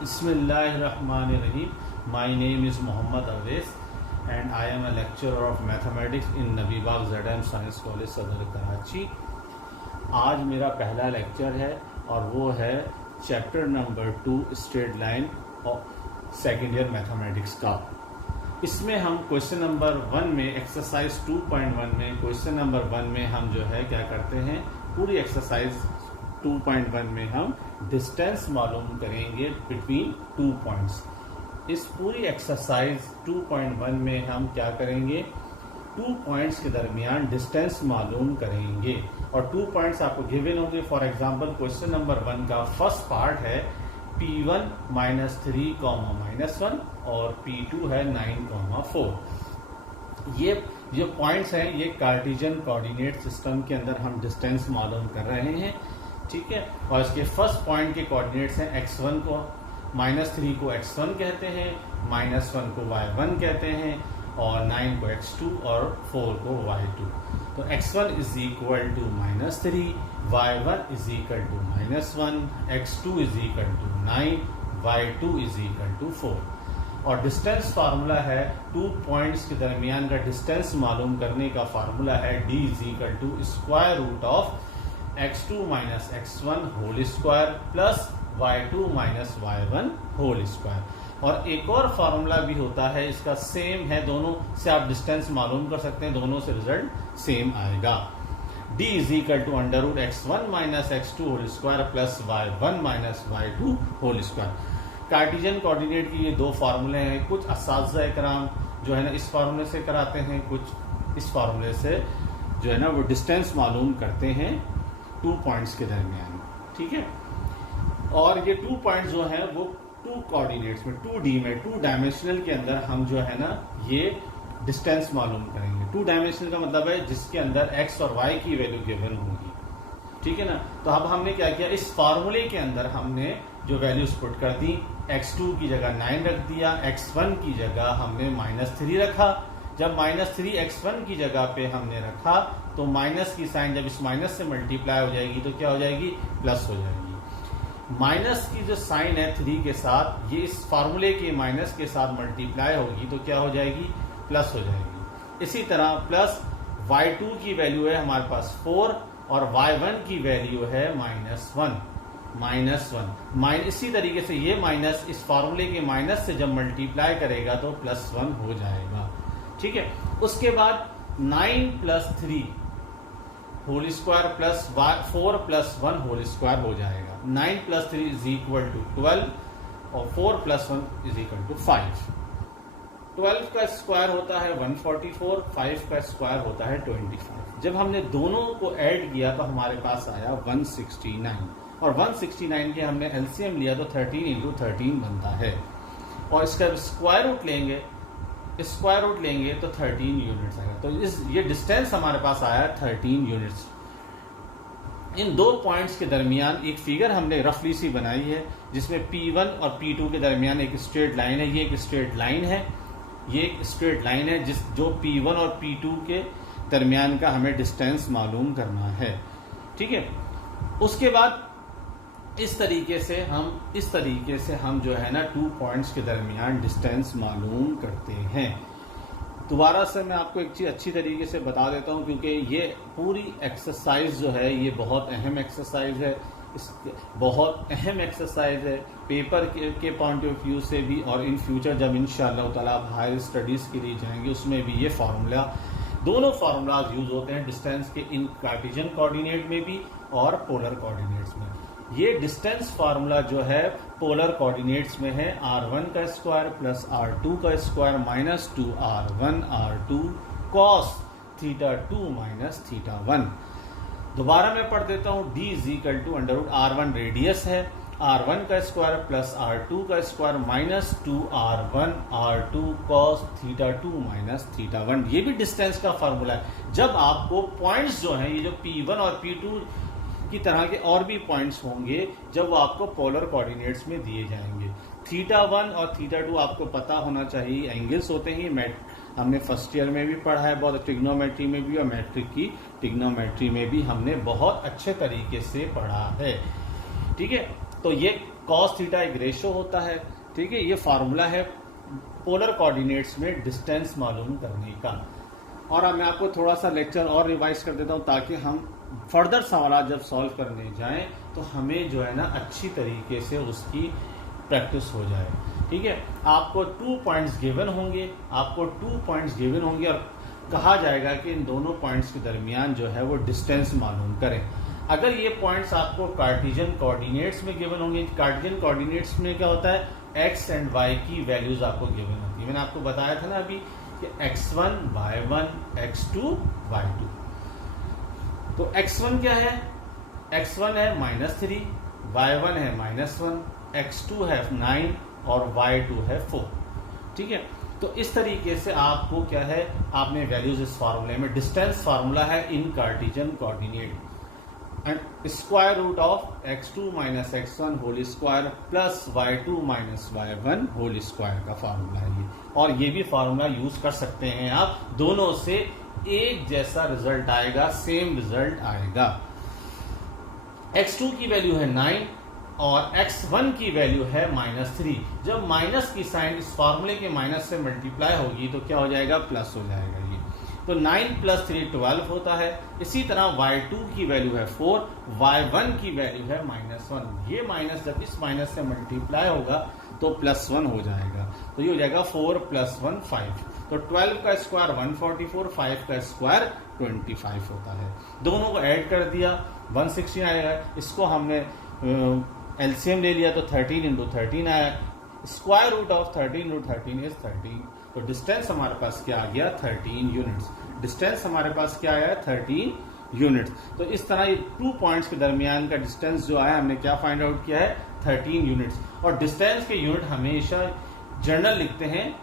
Bismillahirrahmanirrahim. My name is Muhammad Awais and I am a lecturer of mathematics in Nabi Bagh ZM Science College सदर कराची। आज मेरा पहला lecture है और वो है चैप्टर नंबर 2 स्ट्रेट लाइन और सेकेंड ईयर मैथमेटिक्स का। इसमें हम क्वेश्चन नंबर 1 में एक्सरसाइज 2.1 में क्वेश्चन नंबर 1 में हम जो है क्या करते हैं, पूरी एक्सरसाइज 2.1 में हम डिस्टेंस मालूम करेंगे बिटवीन 2 पॉइंट्स। इस पूरी एक्सरसाइज 2.1 में हम क्या करेंगे, 2 पॉइंट्स के दरमियान डिस्टेंस मालूम करेंगे और 2 पॉइंट्स आपको गिवन होंगे। फॉर एग्जांपल क्वेश्चन नंबर 1 का फर्स्ट पार्ट है P1 -3, -1 और P2 है 9, 4। ये जो पॉइंट्स हैं ये कार्टेशियन कोऑर्डिनेट सिस्टम के अंदर हम डिस्टेंस मालूम कर रहे हैं, ठीक है। और इसके फर्स्ट पॉइंट के कोऑर्डिनेट्स हैं x1 को -3 को x1 कहते हैं, -1 को y1 कहते हैं और 9 को x2 और 4 को y2। तो x1 is equal to -3, y1 is equal to -1, x2 is equal to 9, y2 is equal to 4। और डिस्टेंस फार्मूला है 2 पॉइंट्स के दरमियान का डिस्टेंस मालूम करने का फार्मूला है d is equal to square root of x2 minus x1 whole square plus y2 minus y1 whole square. और एक और फार्मूला भी होता है, इसका सेम है, दोनों से आप डिस्टेंस मालूम कर सकते हैं, दोनों से रिजल्ट सेम आएगा। d is equal to under root x1 minus x2 whole square plus y1 minus y2 whole square. Cartesian coordinate की ये 2 फार्मूले हैं। कुछ असातिज़ा इकराम जो है ना इस फार्मूले से कराते हैं, कुछ इस फार्मूले से जो है ना वो डिस्टेंस मालूम करते हैं 2 पॉइंट्स के दरमियान, ठीक है। और ये 2 पॉइंट्स जो हैं वो 2 कोऑर्डिनेट्स में 2D में 2 डायमेंशनल के अंदर हम जो है ना ये डिस्टेंस मालूम करेंगे। 2 डायमेंशनल का मतलब है जिसके अंदर x और y की वैल्यू गिवन होगी, ठीक है ना। तो अब हमने क्या किया, इस फार्मूले के अंदर हमने जो वैल्यूज पुट कर दी, x2 की जगह 9 रख दिया, x1 की जगह हमने -3 रखा। जब -3 x1 की जगह पे हमने रखा तो माइनस की साइन जब इस माइनस से मल्टीप्लाई हो जाएगी तो क्या हो जाएगी, प्लस हो जाएगी। माइनस की जो साइन है 3 के साथ, ये इस फार्मूले के माइनस के साथ मल्टीप्लाई होगी तो क्या हो जाएगी, प्लस हो जाएगी। इसी तरह प्लस y2 की वैल्यू है हमारे पास 4 और y1 की वैल्यू है -1। इसी तरीके से ये माइनस इस फार्मूले के माइनस से जब मल्टीप्लाई करेगा तो +1 हो जाएगा, ठीक है। उसके बाद 9 + 3 whole square plus 4 + 1 whole square हो जाएगा। 9 + 3 इज इक्वल टू 12 और 4 + 1 इज इक्वल टू 5। 12 का स्क्वायर होता है 144, 5 का स्क्वायर होता है 25। जब हमने दोनों को ऐड किया तो हमारे पास आया 169 और 169 के हमने एलसीएम लिया तो 13 × 13 बनता है और इसका स्क्वायर रूट लेंगे तो 13 यूनिट्स आएगा। तो ये डिस्टेंस हमारे पास आया 13 यूनिट्स। इन 2 पॉइंट्स के दरमियान एक फिगर हमने रफली सी बनाई है जिसमें P1 और P2 के दरमियान एक स्ट्रेट लाइन है। ये एक स्ट्रेट लाइन है, जो P1 और P2 के दरमियान का हमें डिस्टेंस मालूम करना है, ठीक है। उसके बाद इस तरीके से हम जो है ना 2 पॉइंट्स के दरमियान डिस्टेंस मालूम करते हैं। दोबारा से मैं आपको एक चीज़ अच्छी तरीके से बता देता हूं क्योंकि ये पूरी एक्सरसाइज जो है ये बहुत अहम एक्सरसाइज है, पेपर के पॉइंट ऑफ व्यू से भी और इन फ्यूचर जब इंशाअल्लाह ताला आप हायर स्टडीज़ के लिए जाएंगे उसमें भी ये फार्मूला, दोनों फार्मूलाज यूज होते हैं डिस्टेंस के, इन कार्टेशियन कोऑर्डिनेट में भी और पोलर कोऑर्डिनेट्स में। ये डिस्टेंस फार्मूला जो है पोलर कोऑर्डिनेट्स में है r1 का स्क्वायर प्लस r2 का square minus 2r1 r2 cos θ2 minus θ1। दोबारा मैं पढ़ देता हूँ, d is equal to under root r1 radius है, r1 का स्क्वायर प्लस r2 का square minus 2r1 r2 cos θ2 minus θ1। ये भी डिस्टेंस का फार्मूला है। जब आपको पॉइंट्स जो हैं, ये जो P1 और P2 की तरह के और भी पॉइंट्स होंगे जब वो आपको पोलर कोऑर्डिनेट्स में दिए जाएंगे। θ1 और θ2 आपको पता होना चाहिए, एंगल्स होते हैं। हमने फर्स्ट ईयर में भी पढ़ा है बहुत, ट्रिग्नोमेट्री में भी और मैट्रिक की ट्रिग्नोमेट्री में भी हमने बहुत अच्छे तरीके से पढ़ा है, ठीक है। तो ये cos थीटा एक रेशो होता है, ठीक है। ये फार्मूला है पोलर कोऑर्डिनेट्स में डिस्टेंस मालूम करने का। और अब मैं आपको थोड़ा सा लेक्चर और रिवाइज कर देता हूँ ताकि हम फर्दर सवाल जब सॉल्व करने जाएं तो हमें जो है ना अच्छी तरीके से उसकी प्रैक्टिस हो जाए, ठीक है। आपको 2 पॉइंट्स गिवन होंगे, और कहा जाएगा कि इन दोनों पॉइंट्स के दरमियान जो है वो डिस्टेंस मालूम करें। अगर ये पॉइंट्स आपको कार्टेशियन कोऑर्डिनेट्स में गिवन होंगे, कार्टेशियन कोऑर्डिनेट्स में क्या होता है, एक्स एंड वाई की वैल्यूज आपको गिवन होती है। मैंने आपको बताया था ना अभी कि x1 y1 x2 y2। तो x1 क्या है, x1 है -3, y1 है -1, x2 है 9 और y2 है 4, ठीक है। तो इस तरीके से आपको क्या है, आपने वैल्यूज इस फार्मूले में, डिस्टेंस फार्मूला है in Cartesian coordinate, and square root of x2 minus x1 whole square plus y2 minus y1 whole square का फार्मूला है ये। और ये भी फार्मूला यूज कर सकते हैं आप, दोनों से एक जैसा रिजल्ट आएगा, सेम रिजल्ट आएगा। x2 की वैल्यू है 9 और x1 की वैल्यू है -3। जब माइनस की साइन इस फार्मूले के माइनस से मल्टीप्लाई होगी तो क्या हो जाएगा, प्लस हो जाएगा ये। तो 9 + 3 12 होता है। इसी तरह y2 की वैल्यू है 4, y1 की वैल्यू है -1। ये माइनस जब इस माइनस से मल्टीप्लाई होगा तो +1 हो जाएगा, तो ये हो जाएगा 4 + 1 5। तो 12 का स्क्वायर 144, 5 का स्क्वायर 25 होता है। दोनों को ऐड कर दिया 160 आएगा। इसको हमने एलसीएम ले लिया तो 13 × 13 आया। Square root of 13 × 13 is 13। तो डिस्टेंस हमारे पास क्या आ गया, 13 यूनिट्स। डिस्टेंस हमारे पास क्या आया, 13 यूनिट्स। तो इस तरह ये 2 पॉइंट्स के दरमियान का डिस्टेंस जो आया हमने क्या फाइंड आउट किया है, 13 यूनिट्स। और डिस्टेंस के यूनिट हमेशा जनरल लिखते हैं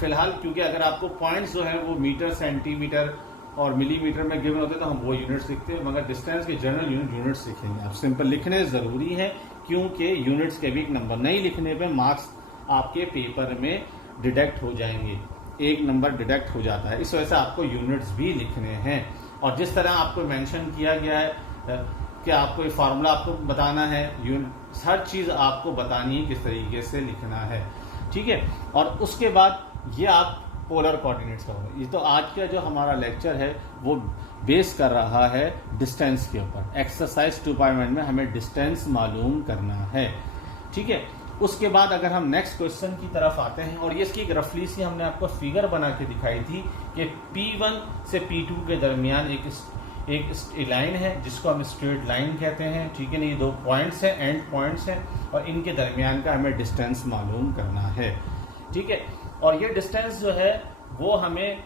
फिलहाल, क्योंकि अगर आपको पॉइंट्स जो है वो मीटर, सेंटीमीटर और मिलीमीटर में गिवन होते हैं तो हम वो यूनिट्स लिखते हैं, मगर डिस्टेंस के जनरल यूनिट्स लिखेंगे आप। सिंपल लिखने जरूरी है क्योंकि यूनिट्स के भी एक नंबर नहीं लिखने पे मार्क्स आपके पेपर में डिडक्ट हो जाएंगे, 1 नंबर डिडक्ट हो जाता है। इस वजह से आपको यूनिट्स भी लिखने हैं। और जिस तरह आपको मेंशन किया गया है कि आपको ये फार्मूला आपको बताना है, हर चीज आपको बतानी है किस तरीके से लिखना है, ठीक है। और उसके बाद ये आप पोलर कोऑर्डिनेट्स का होगा। ये तो आज का जो हमारा लेक्चर है वो बेस कर रहा है डिस्टेंस के ऊपर। एक्सरसाइज 2.1 में हमें डिस्टेंस मालूम करना है, ठीक है। उसके बाद अगर हम नेक्स्ट क्वेश्चन की तरफ आते हैं, और ये इसकी एक रफली सी हमने आपको फिगर बना के दिखाई थी कि P1 से P2 के दरमियान एक लाइन है जिसको हम स्ट्रेट लाइन कहते हैं, ठीक है ना। ये 2 पॉइंट्स हैं, एंड पॉइंट्स हैं, और इनके दरमियान का हमें डिस्टेंस मालूम करना है, ठीक है। और ये डिस्टेंस जो है वो हमें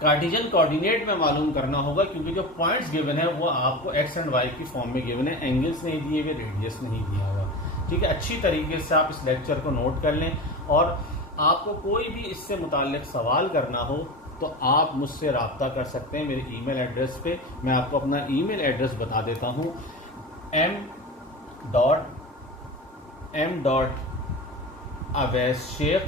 कार्टेशियन कोऑर्डिनेट में मालूम करना होगा, क्योंकि जो पॉइंट्स गिवन है वो आपको एक्स एंड वाई की फॉर्म में गिवन है, एंगल्स नहीं दिए हुए, रेडियस नहीं दिया हुआ, ठीक है। अच्छी तरीके से आप इस लेक्चर को नोट कर लें, और आपको कोई भी इससे मुताल्लिक सवाल करना हो तो आप मुझसे रब्ता कर सकते हैं मेरे ईमेल एड्रेस पे। मैं आपको अपना ईमेल एड्रेस बता देता हूँ, अवैस शेख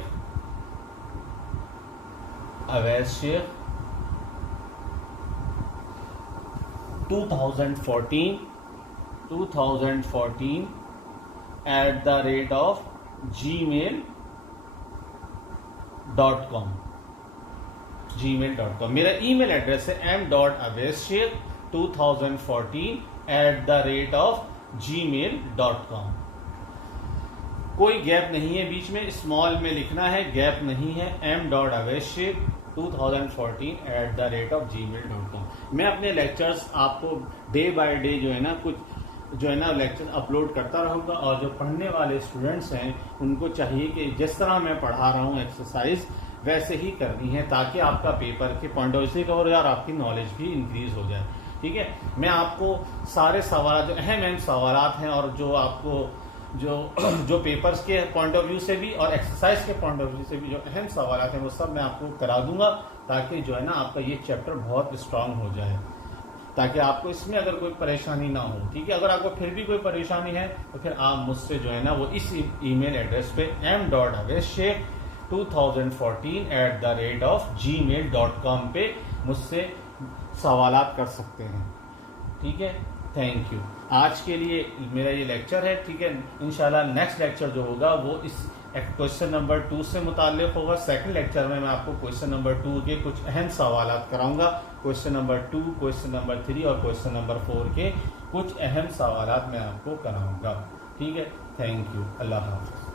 2014 @gmail.com। मेरा ईमेल एड्रेस है m.aveshek2014 @gmail.com। कोई गैप नहीं है बीच में, स्मॉल में लिखना है, गैप नहीं है। m.aveshek2014 मैं अपने लेक्चर्स आपको डे बाय डे जो है ना कुछ लेक्चर अपलोड करता रहूँगा, और जो पढ़ने वाले स्टूडेंट्स हैं उनको चाहिए कि जिस तरह मैं पढ़ा रहा हूँ एक्सरसाइज वैसे ही करनी है, ताकि आपका पेपर के पॉइंट ऑफ व्यू से कवर हो जाए और आपकी नॉलेज भी इंक्रीज हो जाए, ठीक है। मैं आपको सारे सवाल, जो अहम सवाल हैं और जो आपको जो पेपर्स के पॉइंट ऑफ व्यू से भी और एक्सरसाइज के पॉइंट ऑफ व्यू से भी जो अहम सवाल हैं वो सब मैं आपको करा दूंगा, ताकि जो है ना आपका ये चैप्टर बहुत स्ट्रांग हो जाए, ताकि आपको इसमें अगर कोई परेशानी ना हो, ठीक है। अगर आपको फिर भी कोई परेशानी है तो फिर आप मुझसे जो है ना वो इस ईमेल एड्रेस पे m.aveshek2014 @gmail.com पे मुझसे सवालात कर सकते हैं, ठीक है। Thank you. आज के लिए मेरा ये लेक्चर है, ठीक है। इंशाल्लाह नेक्स्ट लेक्चर जो होगा वो इस क्वेश्चन नंबर 2 से मुताल्लिक होगा। सेकंड लेक्चर में मैं आपको क्वेश्चन नंबर 2 के कुछ अहम सवालात कराऊंगा। क्वेश्चन नंबर 2, क्वेश्चन नंबर 3 और क्वेश्चन नंबर 4 के कुछ अहम सवालात मैं आपको कराऊंगा, ठीक है। Thank you. अल्लाह हाफ़िज़।